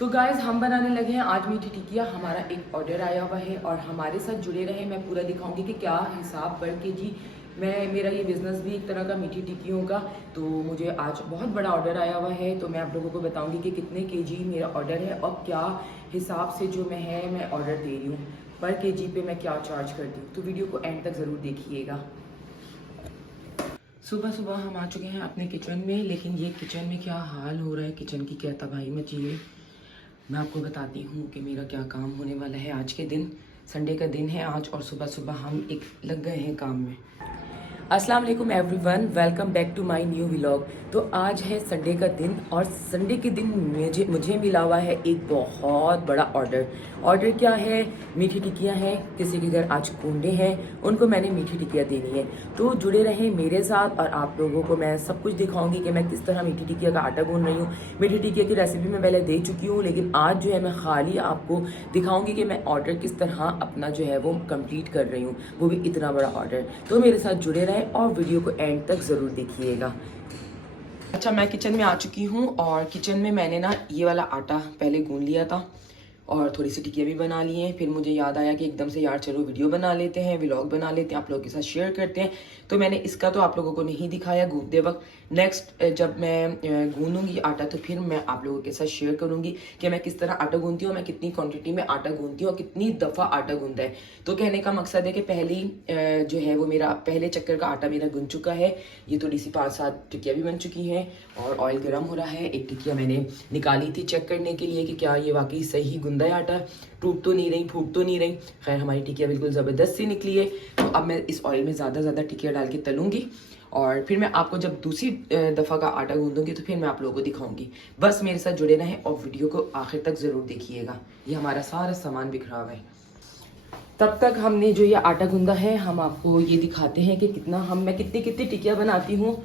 तो गाइज हम बनाने लगे हैं आज मीठी टिकिया। हमारा एक ऑर्डर आया हुआ है और हमारे साथ जुड़े रहे। मैं पूरा दिखाऊंगी कि क्या हिसाब पर के जी मेरा ये बिज़नेस भी एक तरह का मीठी टिक्कियों का। तो मुझे आज बहुत बड़ा ऑर्डर आया हुआ है, तो मैं आप लोगों को बताऊंगी कि कितने केजी मेरा ऑर्डर है और क्या हिसाब से जो मैं ऑर्डर दे रही हूँ, पर केजी पे मैं क्या चार्ज करती हूँ। तो वीडियो को एंड तक ज़रूर देखिएगा। सुबह सुबह हम आ चुके हैं अपने किचन में, लेकिन ये किचन में क्या हाल हो रहा है, किचन की क्या तबाही मची है, मैं आपको बताती हूँ कि मेरा क्या काम होने वाला है आज के दिन। संडे का दिन है आज और सुबह सुबह हम एक लग गए हैं काम में। अस्सलाम वालेकुम everyone, welcome back to my new vlog. तो आज है संडे का दिन और संडे के दिन मुझे मिला हुआ है एक बहुत बड़ा ऑर्डर क्या है, मीठी टिक्कियाँ हैं। किसी के घर आज कोंडे हैं, उनको मैंने मीठी टिक्कियाँ देनी है। तो जुड़े रहें मेरे साथ और आप लोगों को मैं सब कुछ दिखाऊंगी कि मैं किस तरह मीठी टिक्किया का आटा गूंद रही हूँ। मीठी टिक्किया की रेसिपी मैं पहले दे चुकी हूँ, लेकिन आज जो है मैं खाली आपको दिखाऊंगी कि मैं ऑर्डर किस तरह अपना जो है वो कंप्लीट कर रही हूँ, वो भी इतना बड़ा ऑर्डर। तो मेरे साथ जुड़े रहें और वीडियो को एंड तक ज़रूर देखिएगा। अच्छा, मैं किचन में आ चुकी हूँ और किचन में मैंने ना ये वाला आटा पहले गूंद लिया था और थोड़ी सी टिक्कियाँ भी बना ली हैं। फिर मुझे याद आया कि एकदम से यार चलो वीडियो बना लेते हैं, व्लॉग बना लेते हैं, आप लोगों के साथ शेयर करते हैं। तो मैंने इसका तो आप लोगों को नहीं दिखाया गूंदते वक्त। नेक्स्ट जब मैं गूंदूंगी आटा तो फिर मैं आप लोगों के साथ शेयर करूंगी कि मैं किस तरह आटा गूंदती हूँ, मैं कितनी क्वांटिटी में आटा गूंदती हूँ और कितनी दफ़ा आटा गूंदा है। तो कहने का मकसद है कि पहली जो है वो मेरा पहले चक्कर का आटा मेरा गूंद चुका है। ये थोड़ी सी 5-7 टिक्कियाँ भी बन चुकी हैं और ऑयल गर्म हो रहा है। एक टिक्किया मैंने निकाली थी चेक करने के लिए कि क्या ये वाकई सही गुंदा है आटा, टूट तो नहीं रही, फूट तो नहीं रही। खैर हमारी टिक्किया बिल्कुल ज़बरदस्त सी निकली है। तो अब मैं इस ऑयल में ज़्यादा टिक्किया डाल के तलूंगी और फिर मैं आपको जब दूसरी दफ़ा का आटा गूंदूंगी तो फिर मैं आप लोगों को दिखाऊंगी। बस मेरे साथ जुड़े रहें और वीडियो को आखिर तक ज़रूर देखिएगा। ये हमारा सारा सामान बिखरा हुआ है। तब तक हमने जो ये आटा गूंदा है, हम आपको ये दिखाते हैं कि मैं कितनी कितनी टिक्कियाँ बनाती हूँ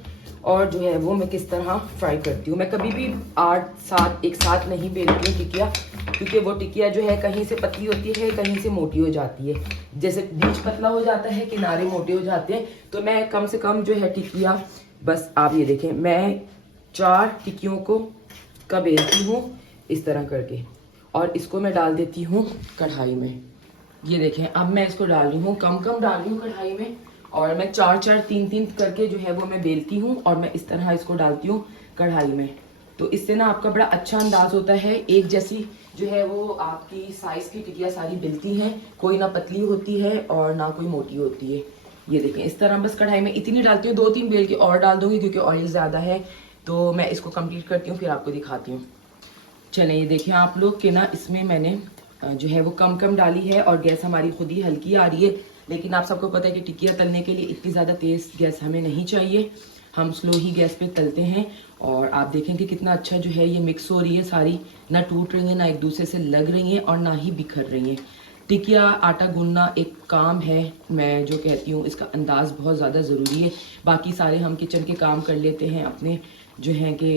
और जो है वो मैं किस तरह फ्राई करती हूँ। मैं कभी भी 8-7 एक साथ नहीं बेलती हूँ टिक्कियाँ, क्योंकि वो टिक्कियाँ जो है कहीं से पतली होती है, कहीं से मोटी हो जाती है। जैसे बीच पतला हो जाता है, किनारे मोटे हो जाते हैं। तो मैं कम से कम जो है टिक्कियाँ, बस आप ये देखें, मैं 4 टिक्कियों को का बेलती हूँ इस तरह करके और इसको मैं डाल देती हूँ कढ़ाई में। ये देखें, अब मैं इसको डाल रही हूँ, कम डाल रही हूँ कढ़ाई में और मैं 4-4 3-3 करके जो है वो मैं बेलती हूँ और मैं इस तरह इसको डालती हूँ कढ़ाई में। तो इससे ना आपका बड़ा अच्छा अंदाज होता है। एक जैसी जो है वो आपकी साइज की टिक्कियाँ सारी बिलती हैं, कोई ना पतली होती है और ना कोई मोटी होती है। ये देखें, इस तरह बस कढ़ाई में इतनी डालती हूँ, 2-3 बेल के और डाल दूंगी क्योंकि ऑयल ज़्यादा है। तो मैं इसको कंप्लीट करती हूँ, फिर आपको दिखाती हूँ। चलें, ये देखिए आप लोग कि ना इसमें मैंने जो है वो कम डाली है और गैस हमारी खुद ही हल्की आ रही है। लेकिन आप सबको पता है कि टिक्कियाँ तलने के लिए इतनी ज़्यादा तेज़ गैस हमें नहीं चाहिए, हम स्लो ही गैस पे तलते हैं। और आप देखें कि कितना अच्छा जो है ये मिक्स हो रही है, सारी ना टूट रही है, ना एक दूसरे से लग रही हैं और ना ही बिखर रही हैं। टिक्किया आटा गूंदना एक काम है, मैं जो कहती हूँ इसका अंदाज़ बहुत ज़्यादा ज़रूरी है। बाकी सारे हम किचन के काम कर लेते हैं अपने जो हैं कि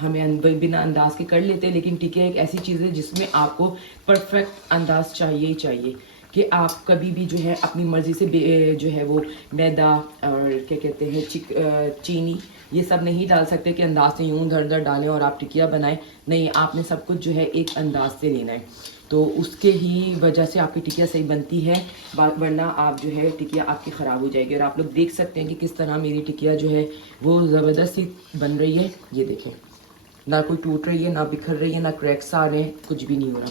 हमें बिना अंदाज के कर लेते हैं, लेकिन टिक्किया एक ऐसी चीज़ है जिसमें आपको परफेक्ट अंदाज चाहिए ही चाहिए कि आप कभी भी जो है अपनी मर्ज़ी से जो है वो मैदा और क्या कहते हैं चीनी ये सब नहीं डाल सकते कि अंदाज से यूँ धर डालें और आप टिक्किया बनाएं। नहीं, आपने सब कुछ जो है एक अंदाज से लेना है, तो उसके ही वजह से आपकी टिक्किया सही बनती है, वरना आप जो है टिक्किया आपकी ख़राब हो जाएगी। और आप लोग देख सकते हैं कि किस तरह मेरी टिक्किया जो है वो ज़बरदस्त सी बन रही है। ये देखें, ना कोई टूट रही है, ना बिखर रही है, ना क्रैक्स आ रहे हैं, कुछ भी नहीं हो रहा।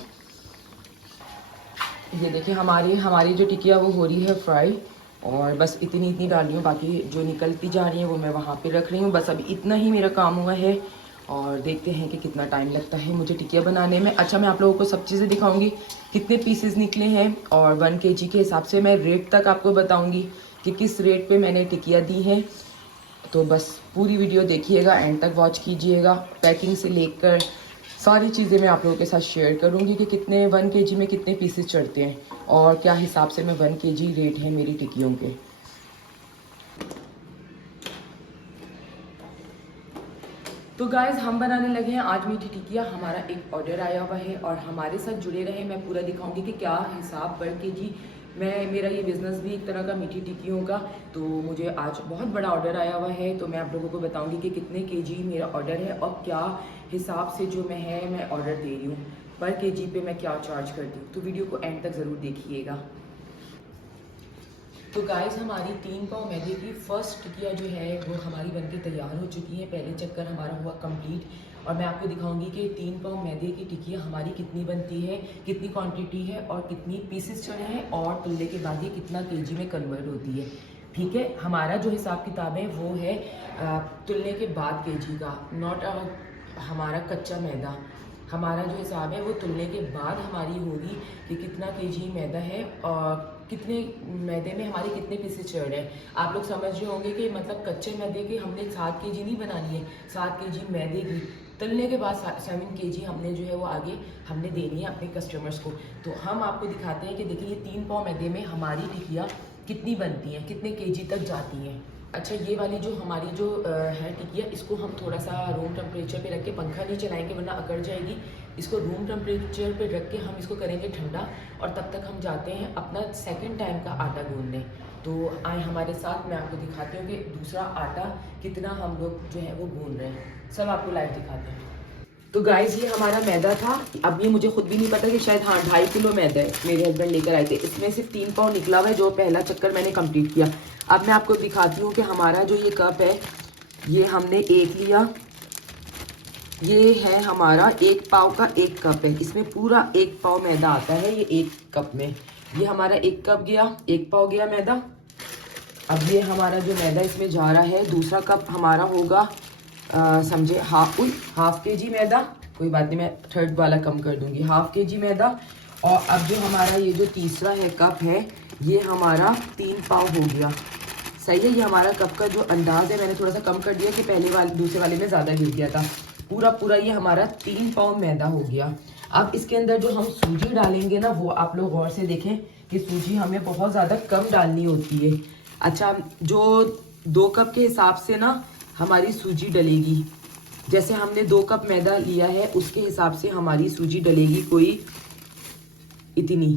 ये देखिए हमारी जो टिक्किया वो हो रही है फ्राई और बस इतनी डाल रही हूँ, बाकी जो निकलती जा रही है वो मैं वहाँ पे रख रही हूँ। बस अभी इतना ही मेरा काम हुआ है और देखते हैं कि कितना टाइम लगता है मुझे टिक्किया बनाने में। अच्छा, मैं आप लोगों को सब चीज़ें दिखाऊंगी, कितने पीसेस निकले हैं और 1 kg के हिसाब से मैं रेट तक आपको बताऊँगी कि किस रेट पर मैंने टिक्किया दी है। तो बस पूरी वीडियो देखिएगा, एंड तक वॉच कीजिएगा। पैकिंग से लेकर सारी चीज़ें मैं आप लोगों के साथ शेयर करूंगी कि कितने 1 kg में कितने पीसेस चढ़ते हैं और क्या हिसाब से मैं 1 kg रेट है मेरी टिक्कियों के। तो गाइज हम बनाने लगे हैं आज मीठी टिक्किया। हमारा एक ऑर्डर आया हुआ है और हमारे साथ जुड़े रहे, मैं पूरा दिखाऊंगी कि क्या हिसाब पर केजी मेरा ये बिज़नेस भी एक तरह का मीठी टिक्कियों का, तो मुझे आज बहुत बड़ा ऑर्डर आया हुआ है। तो मैं आप लोगों को बताऊंगी कि कितने केजी मेरा ऑर्डर है और क्या हिसाब से जो मैं ऑर्डर दे रही हूँ, पर केजी पे मैं क्या चार्ज करती हूँ। तो वीडियो को एंड तक ज़रूर देखिएगा। तो गाइस, हमारी 3 पाव मैदे की फर्स्ट टिकिया जो है वो हमारी बनके तैयार हो चुकी है। पहले चक्कर हमारा हुआ कंप्लीट, और मैं आपको दिखाऊंगी कि 3 पाव मैदे की टिकिया हमारी कितनी बनती है, कितनी क्वांटिटी है और कितनी पीसेस चढ़े हैं, और तुलने के बाद ये कितना केजी में कन्वर्ट होती है। ठीक है, हमारा जो हिसाब किताब है वो है तुलने के बाद केजी का, नॉट हमारा कच्चा मैदा। हमारा जो हिसाब है वो तुलने के बाद हमारी होगी कि कितना केजी मैदा है और कितने मैदे में हमारे कितने पीसेस चढ़ रहे हैं। आप लोग समझ रहे होंगे कि मतलब कच्चे मैदे के हमने 7 केजी नहीं बनानी है, 7 केजी मैदे की तलने के बाद 7 केजी हमने जो है वो आगे हमने देनी है अपने कस्टमर्स को। तो हम आपको दिखाते हैं कि देखिए ये 3 पाव मैदे में हमारी टिकिया कितनी बनती हैं, कितने केजी तक जाती हैं। अच्छा, ये वाली जो हमारी जो है टिकिया, इसको हम थोड़ा सा रूम टेम्परेचर पे रख के, पंखा नहीं चलाएंगे वरना अकड़ जाएगी। इसको रूम टेम्परेचर पे रख के हम इसको करेंगे ठंडा, और तब तक हम जाते हैं अपना सेकंड टाइम का आटा गूंदने। तो आए हमारे साथ, मैं आपको दिखाती हूँ कि दूसरा आटा कितना हम लोग जो है वो गूंद रहे हैं, सब आपको लाइव दिखाते हैं। तो गाइस, ये हमारा मैदा था। अब ये मुझे खुद भी नहीं पता कि शायद 2.5 किलो मैदा है, मेरे हस्बैंड लेकर आए थे। इसमें सिर्फ 3 पाव निकला हुआ है, जो पहला चक्कर मैंने कंप्लीट किया। अब मैं आपको दिखाती हूँ कि हमारा जो ये कप है, ये हमने 1 लिया। ये है हमारा 1 पाव का 1 कप है, इसमें पूरा 1 पाव मैदा आता है ये 1 कप में। ये हमारा 1 कप गया, 1 पाव गया मैदा। अब ये हमारा जो मैदा इसमें जा रहा है, दूसरा कप हमारा होगा समझे हाफ केजी मैदा। कोई बात नहीं, मैं थर्ड वाला कम कर दूंगी, हाफ केजी मैदा। और अब जो हमारा ये जो तीसरा है कप है, ये हमारा 3 पाव हो गया। सही है, ये हमारा कप का जो अंदाज है मैंने थोड़ा सा कम कर दिया कि पहले वाले दूसरे वाले में ज़्यादा गिर गया था। पूरा ये हमारा 3 पाव मैदा हो गया। अब इसके अंदर जो हम सूजी डालेंगे ना, वो आप लोग गौर से देखें कि सूजी हमें बहुत ज़्यादा कम डालनी होती है। अच्छा, जो 2 कप के हिसाब से ना हमारी सूजी डलेगी, जैसे हमने 2 कप मैदा लिया है उसके हिसाब से हमारी सूजी डलेगी कोई इतनी,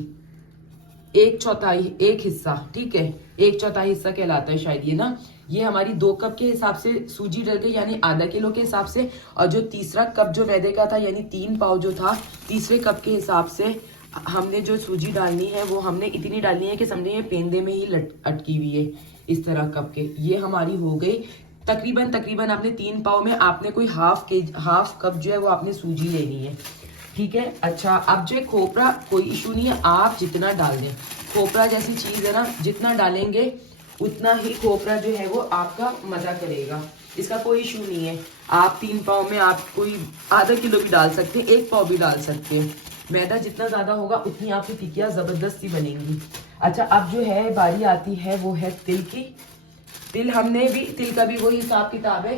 1/4 1 हिस्सा। ठीक है, 1/4 हिस्सा कहलाता है शायद ये ना। ये हमारी 2 कप के हिसाब से सूजी डल गई, यानी आधा किलो के हिसाब से। और जो तीसरा कप जो मैदे का था, यानी 3 पाव जो था, तीसरे कप के हिसाब से हमने जो सूजी डालनी है वो हमने इतनी डालनी है कि समझे ये पेंदे में ही अटकी हुई है इस तरह कप के। ये हमारी हो गई तकरीबन आपने 3 पाव में आपने कोई हाफ कप जो है वो आपने सूजी लेनी है। ठीक है। अच्छा, अब जो खोपरा कोई इशू नहीं है, आप जितना डाल दें। खोपरा जैसी चीज़ है ना, जितना डालेंगे उतना ही खोपरा जो है वो आपका मज़ा करेगा, इसका कोई इशू नहीं है। आप 3 पाव में आप कोई आधा किलो भी डाल सकते हैं, 1 पाव भी डाल सकते हैं। मैदा जितना ज़्यादा होगा उतनी आपकी टिकिया ज़बरदस्ती बनेंगी। अच्छा, अब जो है बारी आती है वो है तिल की। तिल का भी वही हिसाब किताब है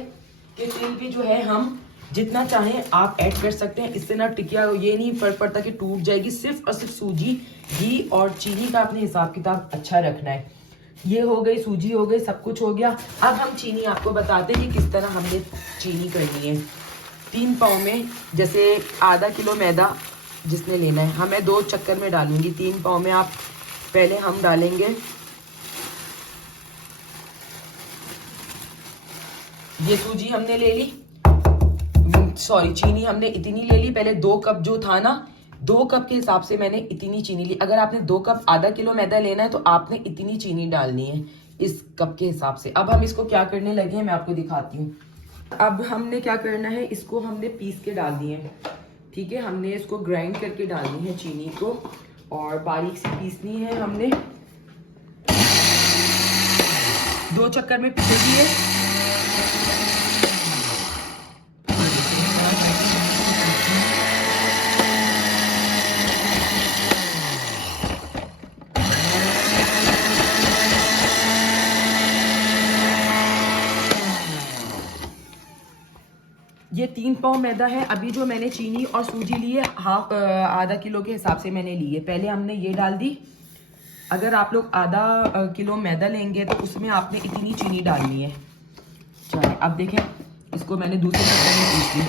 कि तिल भी जो है हम जितना चाहें आप ऐड कर सकते हैं। इससे ना टिकिया ये नहीं फर्क पड़ता कि टूट जाएगी, सिर्फ और सिर्फ सूजी, घी और चीनी का अपने हिसाब किताब अच्छा रखना है। ये हो गई, सूजी हो गई, सब कुछ हो गया। अब हम चीनी आपको बताते हैं कि किस तरह हमने चीनी करनी है। 3 पाव में जैसे आधा किलो मैदा जिसने लेना है, हमें 2 चक्कर में डालूंगी। 3 पाव में आप पहले हम डालेंगे, ये सूजी हमने ले ली, सॉरी चीनी हमने इतनी ले ली। पहले 2 कप जो था ना, 2 कप के हिसाब से मैंने इतनी चीनी ली। अगर आपने 2 कप आधा किलो मैदा लेना है तो आपने इतनी चीनी डालनी है इस कप के हिसाब से। अब हम इसको क्या करने लगे हैं मैं आपको दिखाती हूँ। अब हमने क्या करना है, इसको हमने पीस के डाल दिए हैं। ठीक है, हमने इसको ग्राइंड करके डालनी है चीनी को, और बारीक सी पीसनी है हमने। 2 चक्कर में पीस दिए। ये 3 पाव मैदा है। अभी जो मैंने चीनी और सूजी ली है आधा किलो के हिसाब से मैंने ली है। पहले हमने ये डाल दी। अगर आप लोग आधा किलो मैदा लेंगे तो उसमें आपने इतनी चीनी डालनी है। चलिए, अब देखें, इसको मैंने दूसरे चक्कर में पीस ली।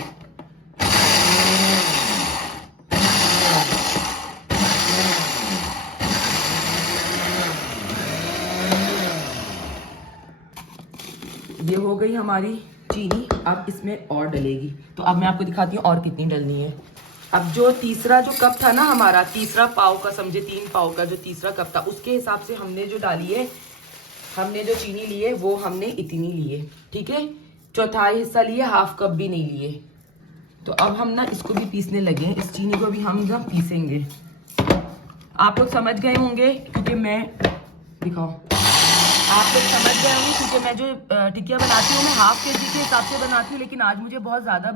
हो गई हमारी चीनी, अब इसमें और डलेगी। तो अब मैं आपको दिखाती हूँ और कितनी डलनी है। अब जो तीसरा जो कप था ना हमारा, तीसरा पाव का, समझे 3 पाव का जो तीसरा कप था, उसके हिसाब से हमने जो डाली है, हमने जो चीनी ली है वो हमने इतनी ली है, ठीक है। चौथाई हिस्सा लिए, हाफ कप भी नहीं लिए। तो अब हम ना इसको भी पीसने लगे हैं, इस चीनी को भी हम ना पीसेंगे। आप लोग समझ गए होंगे क्योंकि मैं दिखाओ, आप लोग समझ गए होंगे क्योंकि मैं जो टिकिया बनाती हूँ मैं हाफ केजी के हिसाब से बनाती हूँ, लेकिन आज मुझे बहुत ज़्यादा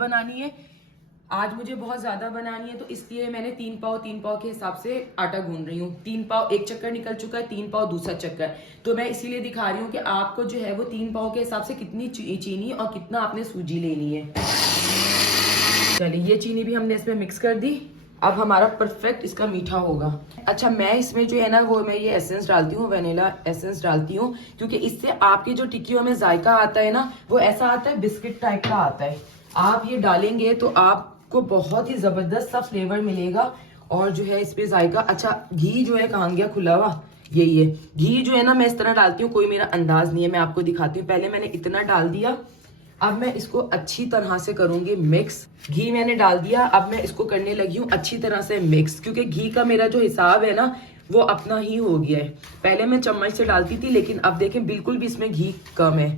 बनानी है, तो इसलिए मैंने 3 पाव के हिसाब से आटा गूंद रही हूँ। 3 पाव एक चक्कर निकल चुका है, 3 पाव दूसरा चक्कर। तो मैं इसीलिए दिखा रही हूँ कि आपको जो है वो 3 पाव के हिसाब से कितनी चीनी और कितना आपने सूजी लेनी है। चलिए ये चीनी भी हमने इसमें मिक्स कर दी। अब हमारा परफेक्ट इसका मीठा होगा। अच्छा, मैं इसमें जो है ना वो मैं ये एसेंस डालती हूँ, वेनिला एसेंस डालती हूँ, क्योंकि इससे आपकी जो टिक्कियों में जायका आता है ना वो ऐसा आता है, बिस्किट टाइप का आता है। आप ये डालेंगे तो आपको बहुत ही जबरदस्त सा फ्लेवर मिलेगा और जो है इस पे जायका। अच्छा, घी जो है कहाँ गया खुला हुआ, यही है घी जो है ना, मैं इस तरह डालती हूँ, कोई मेरा अंदाज नहीं है, मैं आपको दिखाती हूँ। पहले मैंने इतना डाल दिया, अब मैं इसको अच्छी तरह से करूंगी मिक्स। घी मैंने डाल दिया, अब मैं इसको करने लगी हूँ अच्छी तरह से मिक्स, क्योंकि घी का मेरा जो हिसाब है ना वो अपना ही हो गया है। पहले मैं चम्मच से डालती थी, लेकिन अब देखें बिल्कुल भी इसमें घी कम है।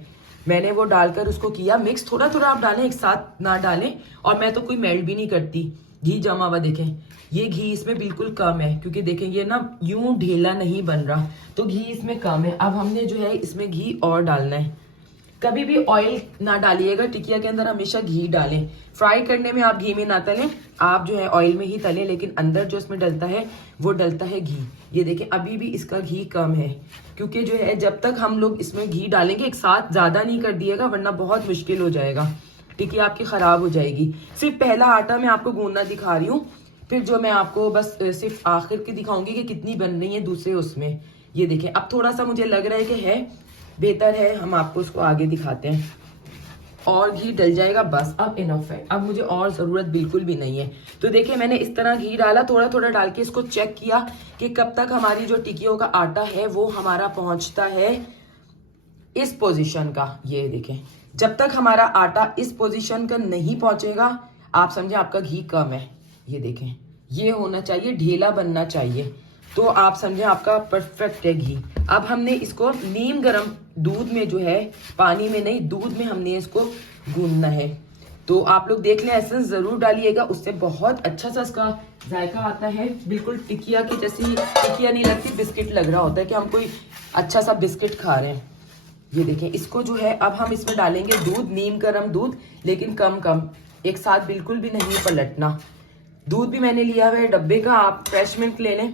मैंने वो डालकर उसको किया मिक्स। थोड़ा थोड़ा आप डालें, एक साथ ना डालें, और मैं तो कोई मेल्ट भी नहीं करती। घी जमा हुआ देखें, ये घी इसमें बिल्कुल कम है, क्योंकि देखें ये ना यूं ढेला नहीं बन रहा, तो घी इसमें कम है। अब हमने जो है इसमें घी और डालना है। कभी भी ऑयल ना डालिएगा, टिकिया के अंदर हमेशा घी डालें। फ्राई करने में आप घी में ना तलें, आप जो है ऑयल में ही तलें, लेकिन अंदर जो इसमें डलता है वो डलता है घी। ये देखें अभी भी इसका घी कम है, क्योंकि जो है जब तक हम लोग इसमें घी डालेंगे, एक साथ ज़्यादा नहीं कर दिएगा वरना बहुत मुश्किल हो जाएगा, टिकिया आपकी ख़राब हो जाएगी। सिर्फ पहला आटा मैं आपको गूंदना दिखा रही हूँ, फिर जो मैं आपको बस सिर्फ आखिर की दिखाऊंगी कि कितनी बन रही है दूसरे उसमें। ये देखें अब थोड़ा सा मुझे लग रहा है कि है बेहतर है, हम आपको उसको आगे दिखाते हैं। और घी डल जाएगा, बस अब इनफ है, अब मुझे और ज़रूरत बिल्कुल भी नहीं है। तो देखिए मैंने इस तरह घी डाला, थोड़ा थोड़ा डाल के इसको चेक किया कि कब तक हमारी जो टिकियों का आटा है वो हमारा पहुंचता है इस पोजीशन का। ये देखें, जब तक हमारा आटा इस पोजीशन का नहीं पहुंचेगा, आप समझे आपका घी कम है। ये देखें, ये होना चाहिए, ढीला बनना चाहिए, तो आप समझे आपका परफेक्ट है घी। अब हमने इसको नीम गरम दूध में जो है, पानी में नहीं दूध में हमने इसको गूंदना है। तो आप लोग देख लें, एसेंस जरूर डालिएगा, उससे बहुत अच्छा सा इसका जायका आता है। बिल्कुल टिकिया की जैसी, टिकिया नहीं लगती, बिस्किट लग रहा होता है कि हम कोई अच्छा सा बिस्किट खा रहे हैं। ये देखें, इसको जो है अब हम इसमें डालेंगे दूध, नीम गरम दूध, लेकिन कम कम, एक साथ बिल्कुल भी नहीं पलटना। दूध भी मैंने लिया हुआ है डब्बे का, आप फ्रेश मिल्क ले लें,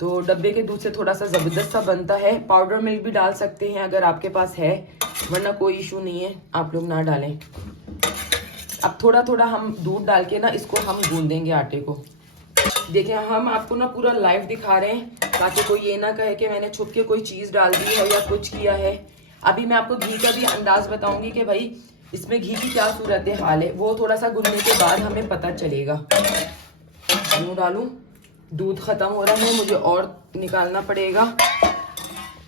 तो डब्बे के दूध से थोड़ा सा ज़बरदस्त सा बनता है। पाउडर मिल्क भी डाल सकते हैं अगर आपके पास है, वरना कोई इशू नहीं है, आप लोग ना डालें। अब थोड़ा थोड़ा हम दूध डाल के ना इसको हम गूंदेंगे आटे को। देखिए हम आपको ना पूरा लाइव दिखा रहे हैं, ताकि कोई ये ना कहे कि मैंने छुप के कोई चीज़ डाल दी है या कुछ किया है। अभी मैं आपको घी का भी अंदाज बताऊंगी कि भाई इसमें घी की क्या सूरत हाल है, वो थोड़ा सा गूंदने के बाद हमें पता चलेगा। यूँ डालूं, दूध ख़त्म हो रहा है, मुझे और निकालना पड़ेगा।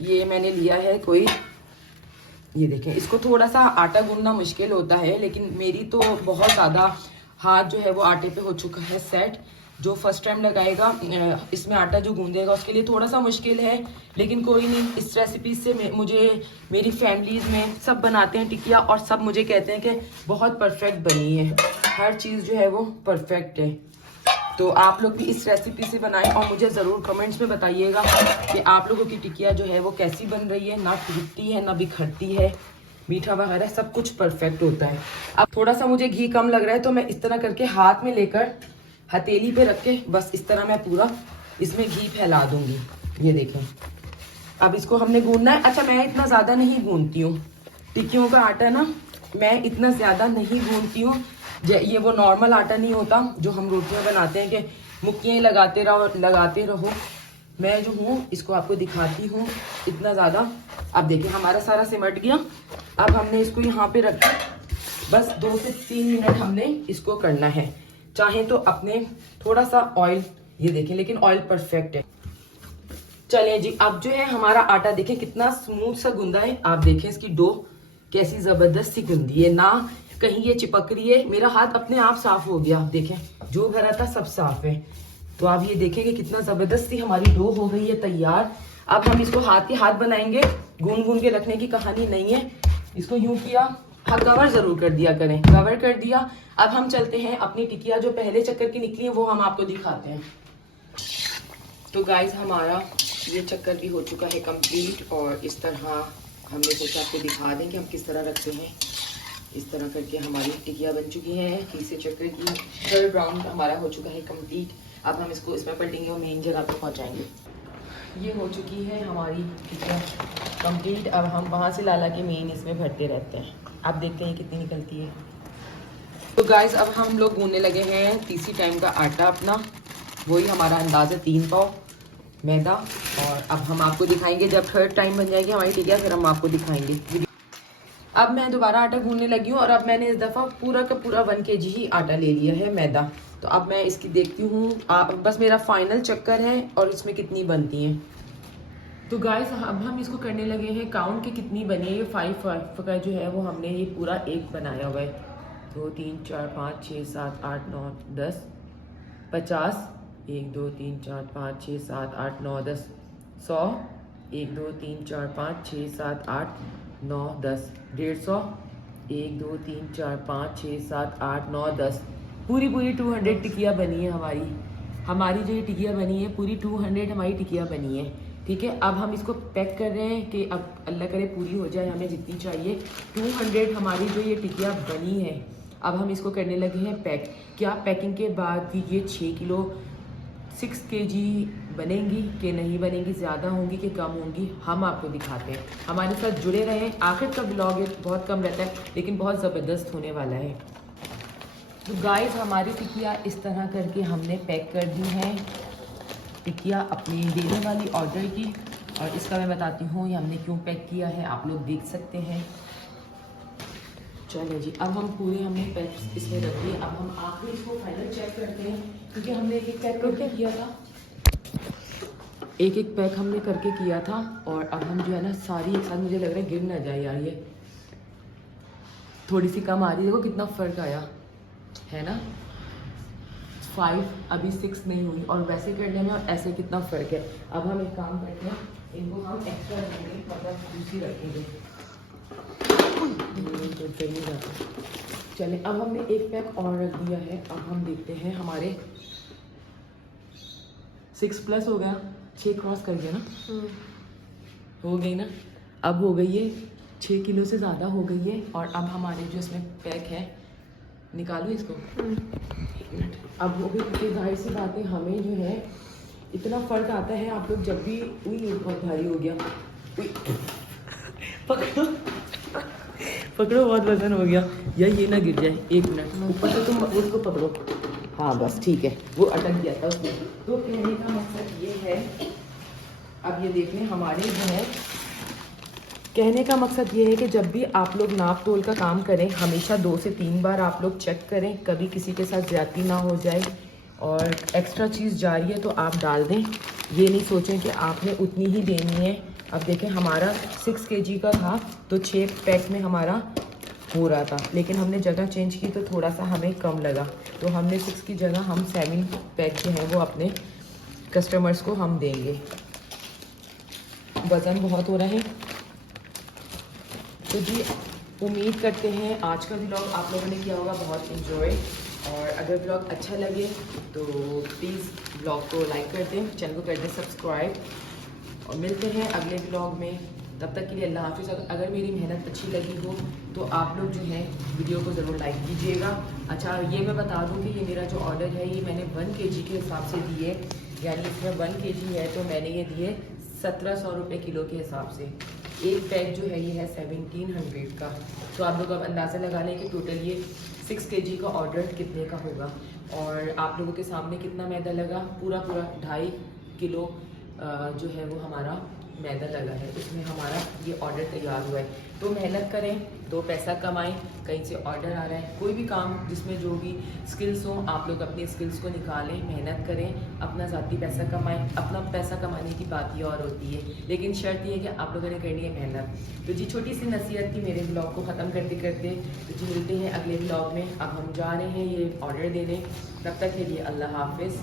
ये मैंने लिया है कोई, ये देखें, इसको थोड़ा सा आटा गूंदना मुश्किल होता है, लेकिन मेरी तो बहुत ज़्यादा हाथ जो है वो आटे पे हो चुका है सेट। जो फर्स्ट टाइम लगाएगा इसमें आटा जो गूंदेगा उसके लिए थोड़ा सा मुश्किल है, लेकिन कोई नहीं। इस रेसिपी से मुझे मेरी फैमिलीज़ में सब बनाते हैं टिकिया, और सब मुझे कहते हैं कि बहुत परफेक्ट बनी है, हर चीज़ जो है वो परफेक्ट है। तो आप लोग भी इस रेसिपी से बनाएं और मुझे ज़रूर कमेंट्स में बताइएगा कि आप लोगों की टिकिया जो है वो कैसी बन रही है, ना टूटती है ना बिखरती है, मीठा वगैरह सब कुछ परफेक्ट होता है। अब थोड़ा सा मुझे घी कम लग रहा है, तो मैं इस तरह करके हाथ में लेकर हथेली पे रख के बस इस तरह मैं पूरा इसमें घी फैला दूंगी। ये देखें, अब इसको हमने गूंदना है। अच्छा, मैं इतना ज़्यादा नहीं गूंदती हूँ टिक्कियों का आटा ना, मैं इतना ज़्यादा नहीं गूंदती हूँ। ये वो नॉर्मल आटा नहीं होता जो हम रोटियां बनाते हैं कि मुक्कियाँ लगाते रहो। मैं जो हूँ इसको आपको दिखाती हूँ इतना ज़्यादा। अब देखिए हमारा सारा सिमट गया। अब हमने इसको यहाँ पे रखा, बस 2 से 3 मिनट हमने इसको करना है। चाहे तो अपने थोड़ा सा ऑयल, ये देखें, लेकिन ऑयल परफेक्ट है। चलें जी, अब जो है हमारा आटा देखें कितना स्मूथ सा गूंदा है। आप देखें इसकी डो कैसी जबरदस्त सी गूंदी है ना, कहीं ये चिपक रही है। मेरा हाथ अपने आप साफ हो गया, आप देखें जो भरा था सब साफ है। तो आप ये देखेंगे कितना जबरदस्त सी हमारी डो हो गई है तैयार। अब हम इसको हाथ के हाथ बनाएंगे, गूंद के रखने की कहानी नहीं है। इसको यूं किया, हाँ कवर जरूर कर दिया करें, कवर कर दिया। अब हम चलते हैं अपनी टिकिया जो पहले चक्कर की निकली है वो हम आपको दिखाते हैं। तो गाइस हमारा ये चक्कर भी हो चुका है कंप्लीट, और इस तरह हमने सोचा आपको दिखा दें कि हम किस तरह रखते हैं। इस तरह करके हमारी टिकिया बन चुकी है। तीसरे चक्कर की थर्ड राउंड हमारा हो चुका है कंप्लीट। अब हम इसको इसमें पलटेंगे और मेन जगह पे पहुंचाएंगे। ये हो चुकी है हमारी टिकिया कंप्लीट। अब हम वहाँ से लाला के मेन इसमें भरते रहते हैं। आप देखते हैं कितनी निकलती है। तो गाइस अब हम लोग गूंदने लगे हैं तीसरी टाइम का आटा अपना, वही हमारा अंदाज़ है 3 पाव मैदा। और अब हम आपको दिखाएंगे जब थर्ड टाइम बन जाएगी हमारी टिकिया, फिर हम आपको दिखाएंगे। अब मैं दोबारा आटा गूंदने लगी हूँ और अब मैंने इस दफ़ा पूरा का पूरा 1 kg ही आटा ले लिया है मैदा। तो अब मैं इसकी देखती हूँ, बस मेरा फाइनल चक्कर है और इसमें कितनी बनती हैं। तो गाइस अब हम इसको करने लगे हैं काउंट कि कितनी बनी है। ये 5 का जो है वो हमने ये पूरा एक बनाया हुआ है। 2 3 4 5 6 7 8 9 10 50 1 2 3 4 5 6 7 8 9 10 100 1 2 3 4 5 6 7 8 9 10 150 1 2 3 4 5 6 7 8 9 10 पूरी 200 टिकिया बनी है हमारी जो ये टिकिया बनी है पूरी 200 हमारी टिकिया बनी है। ठीक है, अब हम इसको पैक कर रहे हैं कि अब अल्लाह करे पूरी हो जाए हमें जितनी चाहिए। 200 हमारी जो ये टिकिया बनी है, अब हम इसको करने लगे हैं पैक। क्या पैकिंग के बाद ये 6 किलो 6 kg बनेंगी कि नहीं बनेंगी, ज़्यादा होंगी कि कम होंगी, हम आपको दिखाते हैं। हमारे साथ जुड़े रहें। आखिर का ब्लॉग बहुत कम रहता है लेकिन बहुत ज़बरदस्त होने वाला है। तो गाइस हमारी टिकिया इस तरह करके हमने पैक कर दी है। टिकिया अपनी देने वाली ऑर्डर की, और इसका मैं बताती हूँ ये हमने क्यों पैक किया है, आप लोग देख सकते हैं। चलो जी, अब हम पूरे हमने पैक इसमें रख दिए। अब हम आखिर इसको फाइनल चेक करते हैं क्योंकि हमने एक पैक करके किया था, एक पैक हमने करके किया था। और अब हम जो है ना सारी एक साथ, मुझे लग रहा है गिर ना जाए यार, ये थोड़ी सी कम आ रही है। देखो कितना फ़र्क आया है ना, 5 अभी 6 नहीं हुई, और वैसे करने में और ऐसे कितना फ़र्क है। अब हम एक काम करते हैं, इनको हम एक्स्ट्रा रखेंगे, मतलब दूसरी रखेंगे। चले, अब हमने एक पैक और रख दिया है। अब हम देखते हैं हमारे 6+ हो गया, 6 क्रॉस कर गया ना, हो गई ना। अब हो गई है 6 किलो से ज़्यादा हो गई है। और अब हमारे जो इसमें पैक है, निकालो इसको, 1 मिनट। अब वो भी जाहिर सी बात है, हमें जो है इतना फ़र्क आता है। आप लोग जब भी, बहुत भारी हो गया, पकड़ो पकड़ो, बहुत वजन हो गया, या ये ना गिर जाए। 1 मिनट, ऊपर से तुम उसको पकड़ो। हाँ बस ठीक है, वो अटक गया था उसमें। तो कहने का मकसद ये है, अब ये देख लें हमारे जो है, कहने का मकसद ये है कि जब भी आप लोग नाप तोल का काम करें, हमेशा 2 से 3 बार आप लोग चेक करें, कभी किसी के साथ ज़्यादती ना हो जाए। और एक्स्ट्रा चीज़ जा रही है तो आप डाल दें, ये नहीं सोचें कि आपने उतनी ही देनी है। अब देखें हमारा 6 kg का था तो 6 पैक में हमारा हो रहा था, लेकिन हमने जगह चेंज की तो थोड़ा सा हमें कम लगा, तो हमने 6 की जगह हम 7 पैक जो हैं वो अपने कस्टमर्स को हम देंगे। वज़न बहुत हो रहा है। तो जी उम्मीद करते हैं आज का व्लॉग आप लोगों ने किया होगा बहुत एंजॉय, और अगर व्लॉग अच्छा लगे तो प्लीज़ व्लॉग को लाइक कर दें, चैनल को कर दें सब्सक्राइब, और मिलते हैं अगले व्लॉग में। तब तक के लिए अल्लाह हाफिज़। अगर मेरी मेहनत अच्छी लगी हो तो आप लोग जो है वीडियो को ज़रूर लाइक कीजिएगा। अच्छा ये मैं बता दूं कि ये मेरा जो ऑर्डर है ये मैंने 1 kg के हिसाब से दिए, यानी इसमें 1 kg है तो मैंने ये दिए 1700 रुपये किलो के हिसाब से। एक पैक जो है ये है 1700 का। तो आप लोग अब अंदाज़ा लगा लें कि टोटल ये 6 kg का ऑर्डर कितने का होगा। और आप लोगों के सामने कितना मैदा लगा, पूरा 2.5 किलो जो है वो हमारा मैदा लगा है, उसमें हमारा ये ऑर्डर तैयार हुआ है। तो मेहनत करें, दो पैसा कमाएं, कहीं से ऑर्डर आ रहा है, कोई भी काम जिसमें जो भी स्किल्स हो, आप लोग अपनी स्किल्स को निकालें, मेहनत करें, अपना ज़ाती पैसा कमाएं। अपना पैसा कमाने की बात ही और होती है, लेकिन शर्त ये है कि आप लोगों ने करनी है मेहनत। तो जी छोटी सी नसीहत थी मेरे ब्लॉग को ख़त्म करते करते। तो जी मिलते हैं अगले ब्लॉग में। अब हम जा रहे हैं ये ऑर्डर देने, तब तक के लिए अल्लाह हाफिज़।